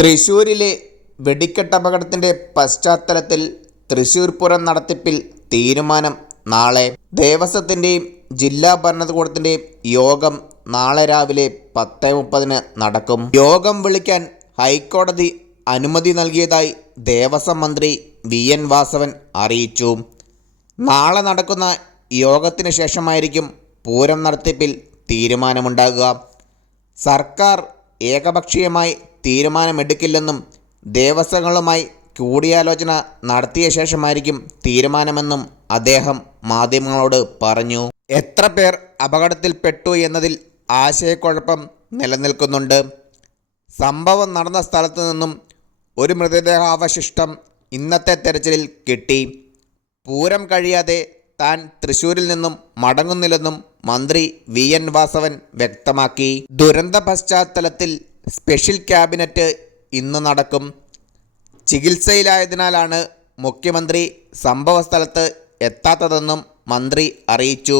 തൃശൂരിലെ വെടിക്കെട്ടപകടത്തിന്റെ പശ്ചാത്തലത്തിൽ തൃശൂർ പൂരം നടത്തിപ്പിൽ തീരുമാനം നാളെ. ദേവസ്വത്തിൻ്റെയും ജില്ലാ ഭരണകൂടത്തിൻ്റെയും യോഗം നാളെ രാവിലെ 10:30 നടക്കും. യോഗം വിളിക്കാൻ ഹൈക്കോടതി അനുമതി നൽകിയതായി ദേവസ്വം മന്ത്രി വി.എൻ. വാസവൻ അറിയിച്ചു. നാളെ നടക്കുന്ന യോഗത്തിന് ശേഷമായിരിക്കും പൂരം നടത്തിപ്പിൽ തീരുമാനമുണ്ടാകുക. സർക്കാർ ഏകപക്ഷീയമായി തീരുമാനമെടുക്കില്ലെന്നും ദേവസ്വങ്ങളുമായി കൂടിയാലോചന നടത്തിയ ശേഷമായിരിക്കും തീരുമാനമെന്നും അദ്ദേഹം മാധ്യമങ്ങളോട് പറഞ്ഞു. എത്ര പേർ അപകടത്തിൽപ്പെട്ടു എന്നതിൽ ആശയക്കുഴപ്പം നിലനിൽക്കുന്നുണ്ട്. സംഭവം നടന്ന സ്ഥലത്തു നിന്നും ഒരു മൃതദേഹാവശിഷ്ടം ഇന്നത്തെ തെരച്ചിലിൽ കിട്ടി. പൂരം കഴിയാതെ താൻ തൃശൂരിൽ നിന്നും മടങ്ങുന്നില്ലെന്നും മന്ത്രി വി.എൻ. വാസവൻ വ്യക്തമാക്കി. ദുരന്ത പശ്ചാത്തലത്തിൽ സ്പെഷ്യൽ ക്യാബിനറ്റ് ഇന്ന് നടക്കും. ചികിത്സയിലായതിനാലാണ് മുഖ്യമന്ത്രി സംഭവസ്ഥലത്ത് എത്താത്തതെന്നും മന്ത്രി അറിയിച്ചു.